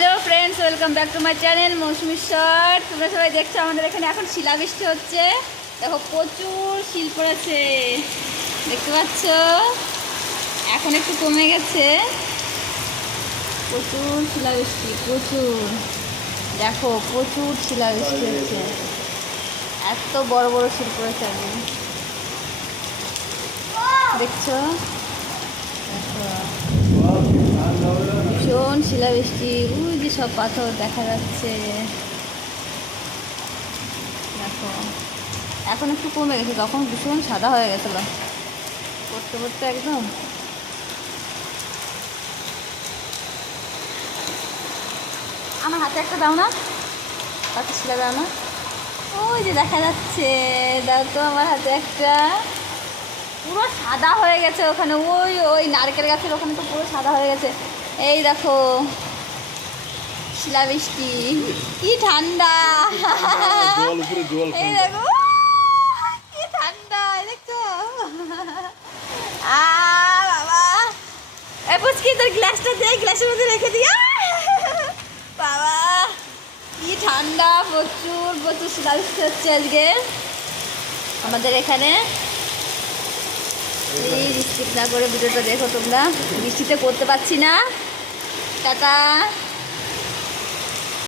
Hello friends, welcome back to my channel Mousumi short. তোমরা সবাই দেখছো আমাদের এখানে এখন শিলাবৃষ্টি হচ্ছে। দেখো প্রচুর শিল পড়েছে, দেখতে পাচ্ছ। এখন একটু কমে গেছে, প্রচুর শিলাবৃষ্টি, প্রচুর। দেখো প্রচুর শিলাবৃষ্টি হচ্ছে, এত বড় বড় শিল পড়েছে আজকে, দেখছো। দেখো ভীষণ শিলাবৃষ্টি, ওই যে সব পাথর দেখা যাচ্ছে। দেখো এখন একটু কমে গেছে, তখন ভীষণ সাদা হয়ে গেছিল পড়তে পড়তে একদম। আমার হাতে একটা দাও না, পাথর শিলা দাও না। ওই যে দেখা যাচ্ছে, দাও তো আমার হাতে একটা। পুরো সাদা হয়ে গেছে ওখানে, ওই ওই নারকেল গাছের ওখানে তো পুরো সাদা হয়ে গেছে। এই দেখো শিলাবৃষ্টি, কি ঠান্ডা। এই দেখো কি ঠান্ডা, দেখছো। বাবা এ পুচকি, তোর গ্লাসটা দে, গ্লাসের মধ্যে রেখে দিয়া। বাবা কি ঠান্ডা, প্রচুর প্রচুর শিলাবৃষ্টি হচ্ছে আজকে আমাদের এখানে। প্লিজ স্কিপ না করে ভিডিওটা দেখো তোমরা, বৃষ্টিতে করতে পারছি না। টাটা।